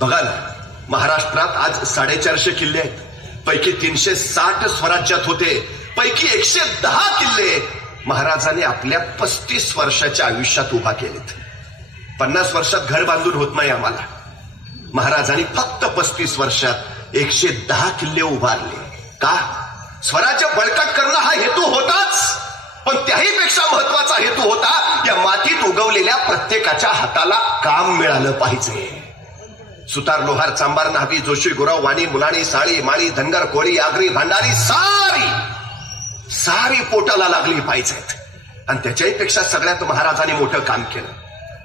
बघा ना, महाराष्ट्रात आज 450 किल्ले आहेत. पैकी 360 स्वराज्यात होते. पैकी 110 किल्ले महाराजांनी आपल्या 35 वर्षाच्या आयुष्यात उभा केलेत. 50 वर्षात घर बांधून होत नाही आम्हाला. महाराजांनी फक्त 35 वर्षात 110 किल्ले उभारले. का? स्वराज्य बळकट करणं हा हेतू होताच, पण त्याही पेक्षा महत्वाचा हेतू होता या मातीत उगवलेल्या प्रत्येकाच्या हाताला काम मिळालं पाहिजे. सुतार, लोहार, चांबार, नाभी, जोशी, गुरव, वाणी, मुलाणी, साळी, माळी, धनगर, कोळी, आगरी, भांडारी सारी पोटाला लागली पाहिजेत. आणि त्याच्याही पेक्षा सगळ्यात महाराजांनी मोठं काम केलं.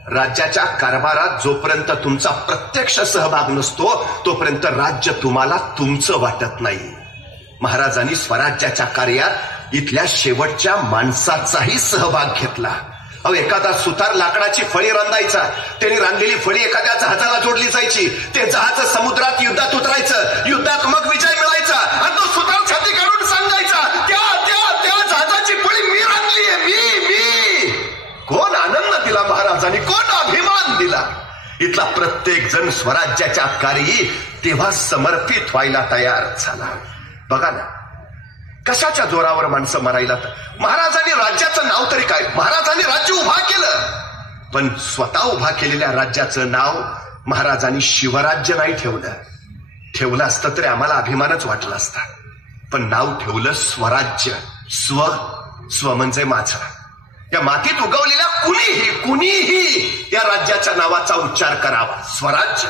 राज्याच्या कारभारात जोपर्यंत तुमचा प्रत्यक्ष सहभाग नसतो तोपर्यंत राज्य तुम्हाला तुमचं वाटत नाही. महाराजांनी स्वराज्याच्या कार्यात इथल्या शेवटच्या माणसाचाही सहभाग घेतला. एखादा सुतार लाकडाची फळी रांधायचा. त्यांनी रांधलेली फळी एखाद्या जहाजाला जोडली जायची. ते जहाज समुद्रात युद्धात उतरायचं. युद्धात मग विजय मिळायचा आणि तो सुतार छाती काढून सांगायचा, त्या जहाजाची फळी मी रांधलीये, मी. कोण आनंद दिला महाराजांनी, कोण अभिमान दिला. इथला प्रत्येक जण स्वराज्याच्या कार्यात तेव्हा समर्पित व्हायला तयार झाला. बघा ना, कशाच्या जोरावर माणसं मरायला. महाराजांनी राज्याचं नाव तरी काय, महाराजांनी राज्य उभा केलं, पण स्वतः उभा केलेल्या राज्याचं नाव महाराजांनी शिवराज्य नाही ठेवलं. ठेवलं असतं तरी आम्हाला अभिमानच वाटला असता, पण नाव ठेवलं स्वराज्य. स्व म्हणजे माझा. या मातीत उगवलेल्या कुणीही या राज्याच्या नावाचा उच्चार करावा. स्वराज्य,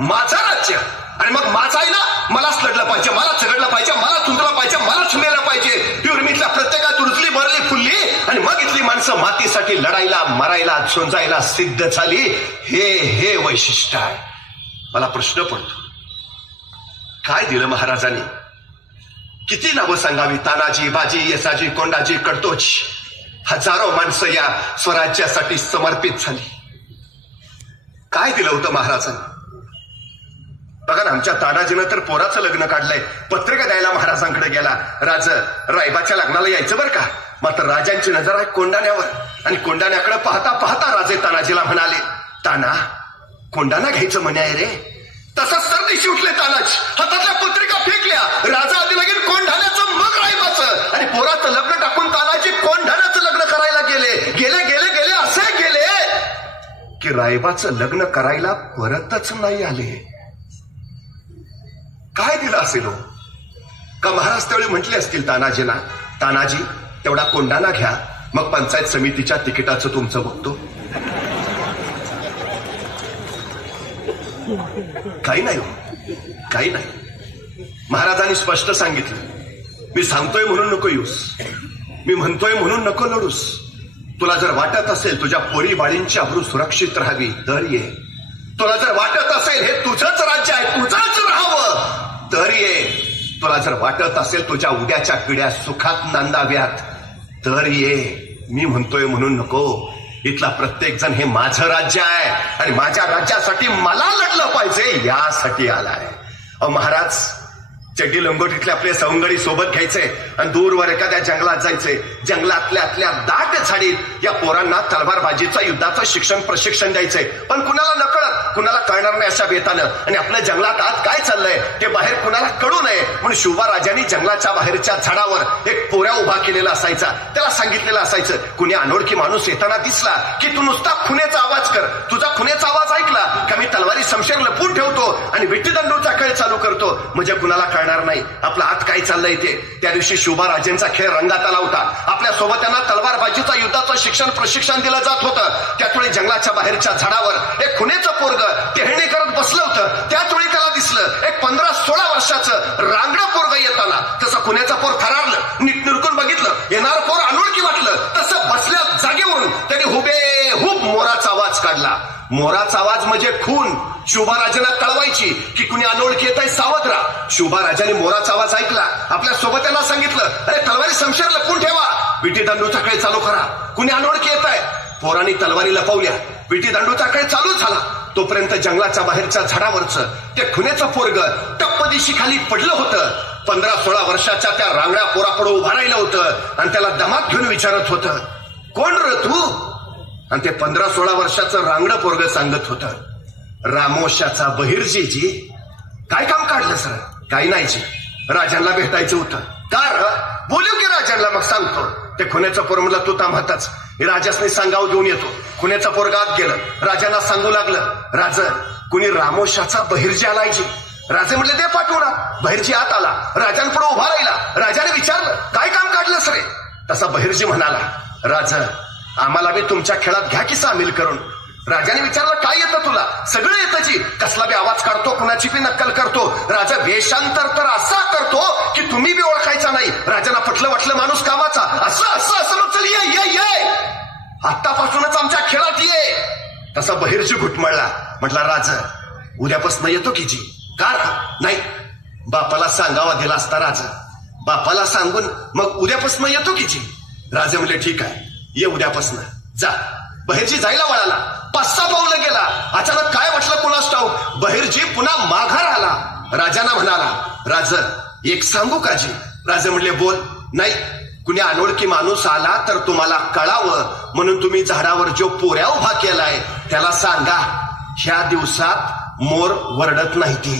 माझं राज्य. आणि मग माझा आहे ना, मलाच लढलं पाहिजे, मलाच झगडलं पाहिजे, मला तुंदलं पाहिजे, मलाच मेलं पाहिजे. उर्मीतल्या प्रत्येकात रुजली भरली फुलली आणि मग इथली माणसं मातीसाठी लढायला, मरायला, झोंजायला सिद्ध झाली. हे वैशिष्ट्य आहे. मला प्रश्न पडतो, काय दिलं महाराजांनी? किती नावं सांगावी? तानाजी, बाजी, येसाजी, कोंडाजी, कडतोच. हजारो माणसं या स्वराज्यासाठी समर्पित झाली. काय दिलं होतं महाराजांनी? बघा ना, आमच्या तानाजीनं तर पोराचं लग्न काढलंय. पत्रिका द्यायला महाराजांकडे गेला. रायबाच्या लग्नाला यायचं बरं का. मात्र राजांची नजर आहे कोंडाण्यावर आणि कोंडाण्याकडे पाहता पाहता राजे तानाजीला म्हणाले, ताना, कोंडाणा घ्यायचं म्हणे आहे रे. तसंच सरदेशी उठले तानाजी. हातातल्या पत्रिका फेकल्या. राजा आधी लागेल कोंढाण्याचं, मग रायबाचं. आणि पोराचं लग्न टाकून तानाजी कोंढाण्याचं लग्न करायला गेले असे गेले की रायबाचं लग्न करायला परतच नाही आले. काय दिलं असेल हो? का महाराज त्यावेळी म्हटले असतील तानाजीला, तानाजी तेवढा कोंडाणा घ्या, मग पंचायत समितीच्या तिकिटाचं तुमचं बघतो. काही नाही हो, काही नाही. महाराजांनी स्पष्ट सांगितलं, मी सांगतोय म्हणून नको येऊस, मी म्हणतोय म्हणून नको लढूस. तुला जर वाटत असेल तुझ्या पोरी बाळींची अब्रू सुरक्षित राहावी तर ये. तुला जर वाटत असेल हे तुझंच राज्य आहे, तुझंच राहावं तर ये. तुला जर वाटत असेल तुझ्या उद्याच्या पिढ्या सुखात नांदाव्यात तर ये. मी म्हणतोय म्हणून नको. इथला प्रत्येक जण हे माझं राज्य आहे आणि माझ्या राज्यासाठी मला लढलं पाहिजे यासाठी आलाय. महाराज चड्डी लंगोटीतले आपले सवंगडी सोबत घ्यायचे आणि दूरवर एखाद्या जंगलात जायचे. जंगलातल्या दाट झाडीत या पोरांना तलवारबाजीचं, युद्धाचं प्रशिक्षण द्यायचंय. पण कुणाला नकळत, कुणाला कळणार नाही अशा बेतानं. आणि आपल्या जंगलात आत काय चाललंय ते बाहेर कुणाला कळू नये म्हणून शिवबाराजांनी जंगलाच्या बाहेरच्या झाडावर एक पोऱ्या उभा केलेला असायचा. त्याला सांगितलेलं असायचं, कुणी अनोळखी माणूस येताना दिसला की तू नुसता खुनेचा आवाज कर. तुझा खुनेचा आवाज ऐकला का मी तलवारी शमशेर लपून ठेवतो आणि विट्टीदंडूचा खेळ चालू करतो, म्हणजे कुणाला कळणार नाही आपला आत काय चाललंय ते. त्या दिवशी शिवबाराजांचा खेळ रंगात आला होता. आपल्या सोबत त्यांना तलवारबाजीचा, युद्धाचं प्रशिक्षण दिलं जात होतं. त्याचवेळी जंगलाच्या बाहेरच्या झाडावर एक खुनेचं पोरग टेहळणी करत बसलं होतं. त्याचवेळी त्याला दिसलं एक 15-16 वर्षाचं रांगडं पोरग येताना. तसं खुनेचं पोर थरारलं, नीट निरकून बघितलं, येणार पोर अनोळखी वाटलं. तसं बसल्या जागेवरून त्याने हुबेहूब मोराचा आवाज काढला. मोराचा आवाज म्हणजे खून शिवबाराजांना कळवायची की कुणी अनोळखी येत आहे, सावध राहा. शिवबाराजांनी मोराचा आवाज ऐकला. आपल्या सोबत त्यांना सांगितलं, अरे तलवारी शमशेर लपून ठेवा, विटीदंडूचा खेळ चालू करा, कुणी अनोळखी येत आहे. पोरांनी तलवारी लपवल्या. विटीदंडूचा खेळ चालू झाला. तोपर्यंत जंगलाच्या बाहेरच्या झाडावरचं ते खुनेचं पोरग टप्प दिशी खाली पडलं होतं. 15-16 वर्षाच्या त्या रांगड्या पोरापुढे उभा राहिलं होतं आणि त्याला दमात घेऊन विचारत होतं, कोण र तू? आणि ते 15-16 वर्षाचं रांगडं पोरग सांगत होतं, रामोशाचा बहिर्जीजी काय काम काढलं सर? काही नाही जी, राजांना भेटायचं होतं. बोलू की राजांना, मग सांगतो. ते खुन्याचा पोर म्हणला तू थांबताच, राजासने सांगावं घेऊन येतो. खुन्याचा पोरगा आत गेलं, राजांना सांगू लागलं, राज कुणी रामोशाचा बहिर्जी आलाय जी. राजे म्हणले दे पाठवणार. बहिर्जी आत आला, राजांपुढे उभा राहिला. राजाने विचारलं काय काम काढलं सरे? तसा बहिर्जी म्हणाला, राज आम्हाला बी तुमच्या खेळात घ्या की सामील करून. राजाने विचारलं काय येतं तुला? सगळं येतं जी, कसला बी आवाज काढतो, कुणाची बी नक्कल करतो. राजा वेशांतर तर असा करतो की तुम्ही बी ओळखायचा नाही. राजांना पटलं वाटलं माणूस कामाचा. असं असं असं मग चल ये आत्तापासूनच आमच्या खेळात ये. तसा बहिर्जी घुटमळला, म्हटला राज उद्यापासून येतो की जी. नाही, बापाला सांगावा दिला असता राजा. बापाला सांगून मग उद्यापासून येतो की जी. राजे म्हणले ठीक आहे, ये उद्यापासून जा. बहिर्जी जायला वळाला, 5-6 पावलं गेला. अचानक काय वाटलं कुणास ठाऊक, बहिर्जी पुन्हा माघार आला. राजांना म्हणाला, राज एक सांगू का जी? राजे म्हणले बोल. नाही, कुणी अनोळखी माणूस आला तर तुम्हाला कळावं म्हणून तुम्ही झाडावर जो पोऱ्या उभा केलाय त्याला सांगा ह्या दिवसात मोर वरडत नाही ती.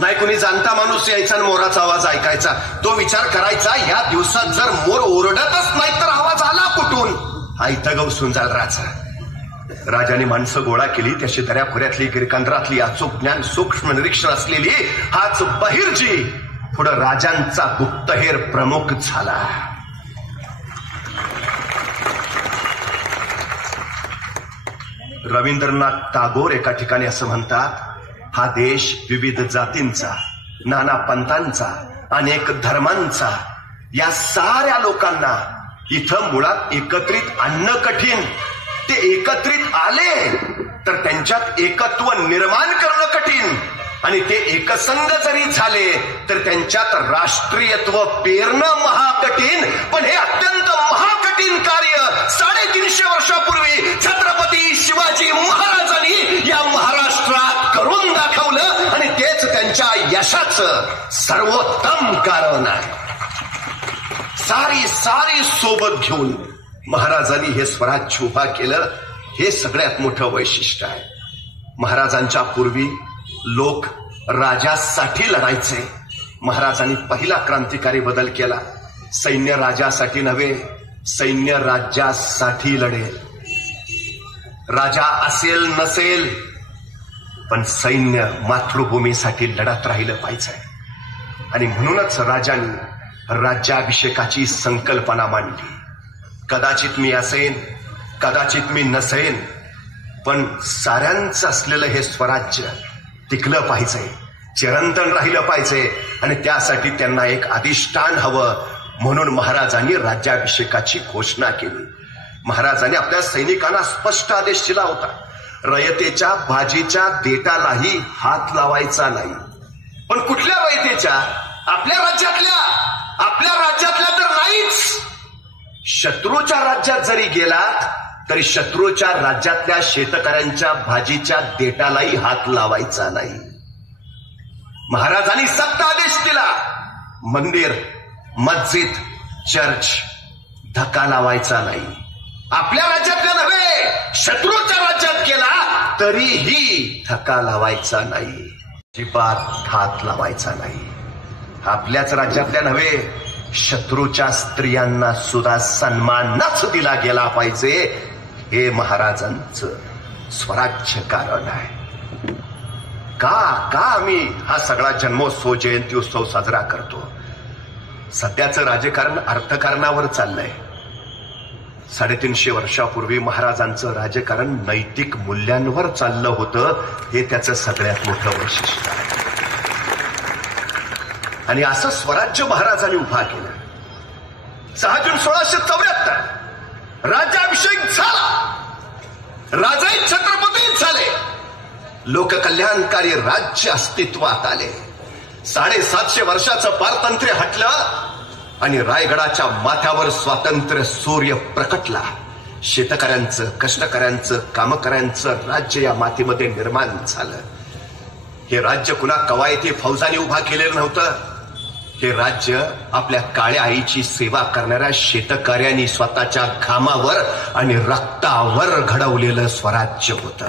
नाही, कुणी जाणता माणूस यायचा आणि मोराचा आवाज ऐकायचा. तो विचार करायचा ह्या दिवसात जर मोर ओरडतच नाही तर आवाज आला कुठून? हा इथं गवसून जाल राजा. राजाने माणसं गोळा केली. त्या शेतऱ्या खोऱ्यातली गिरकांद्रातली अचूक ज्ञान सूक्ष्म निरीक्षण असलेली हाच बहिर्जी पुढं राजांचा गुप्तहेर प्रमुख झाला. रवींद्रनाथ टागोर एका ठिकाणी असं म्हणतात, हा देश विविध जातींचा, नाना पंथांचा, अनेक धर्मांचा, या साऱ्या लोकांना इथं मुळात एकत्रित आणणं कठीण. ते एकत्रित आले तर त्यांच्यात एकत्व निर्माण करणं कठीण. आणि ते एकसंघ जरी झाले तर त्यांच्यात राष्ट्रीयत्व पेरणं महाकठीण. पण हे अत्यंत महाकठीण कार्य 350 वर्षापूर्वी छत्रपती शिवाजी महाराजांनी या महाराष्ट्रात करून दाखवलं. आणि तेच त्यांच्या यशाचं सर्वोत्तम कारण आहे. सारी सोबत घेऊन महाराजांनी हे स्वराज्य उभा केलं. हे सगळ्यात मोठं वैशिष्ट्य आहे. महाराजांच्या पूर्वी लोक राजासाठी लढायचे. महाराजांनी पहिला क्रांतिकारी बदल केला. सैन्य राजासाठी नव्हे, सैन्य राज्यासाठी लढेल. राजा असेल नसेल पण सैन्य मातृभूमीसाठी लढत राहिलं पाहिजे. आणि म्हणूनच राजांनी राज्याभिषेकाची संकल्पना मांडली. कदाचित मी असेन, कदाचित मी नसेन, पण साऱ्यांचं असलेलं हे स्वराज्य टिकलं पाहिजे, चिरंतन राहिलं पाहिजे. आणि त्यासाठी त्यांना एक अधिष्ठान हवं. म्हणून महाराजांनी राज्याभिषेकाची घोषणा केली. महाराजांनी आपल्या सैनिकांना स्पष्ट आदेश दिला होता, रयतेच्या भाजीच्या देठालाही हात लावायचा नाही. पण कुठल्या रयतेच्या? आपल्या राज्यातल्या तर नाहीच. शत्रूच्या राज्यात जरी गेलात तरी शत्रूच्या राज्यातल्या शेतकऱ्यांच्या भाजीच्या देठालाही हात लावायचा नाही. महाराजांनी सक्त आदेश दिला. मंदिर, मस्जिद, चर्च धक्का लावायचा नाही. आपल्या राज्यातल्या नव्हे, शत्रूच्या राज्यात गेला तरीही धक्का लावायचा नाही. अजिबात हात लावायचा नाही. आपल्याच राज्यातल्या नव्हे, शत्रूच्या स्त्रियांना सुद्धा सन्मानच दिला गेला पाहिजे. हे महाराजांचं स्वराज्य कारण आहे. का आम्ही हा सगळा जन्मोत्सव, जयंती उत्सव साजरा करतो? सध्याचं राजकारण अर्थकारणावर चाललंय. 350 वर्षापूर्वी महाराजांचं राजकारण नैतिक मूल्यांवर चाललं होतं. हे त्याचं सगळ्यात मोठं वैशिष्ट्य आहे. आणि असं स्वराज्य महाराजांनी उभा केलं. 6 जून 1674 राज्याभिषेक झाला. राजाही छत्रपती झाले. लोककल्याणकारी राज्य अस्तित्वात आले. 750 वर्षाचं पारतंत्र्य हटलं आणि रायगडाच्या माथ्यावर स्वातंत्र्य सूर्य प्रकटला. शेतकऱ्यांचं, कष्टकऱ्यांचं, कामकऱ्यांचं राज्य या मातीमध्ये निर्माण झालं. हे राज्य कुणा कवायती फौजांनी उभा केलेलं नव्हतं. हे राज्य आपल्या काळ्या आईची सेवा करणाऱ्या शेतकऱ्यांनी स्वतःच्या घामावर आणि रक्तावर घडवलेलं स्वराज्य होतं.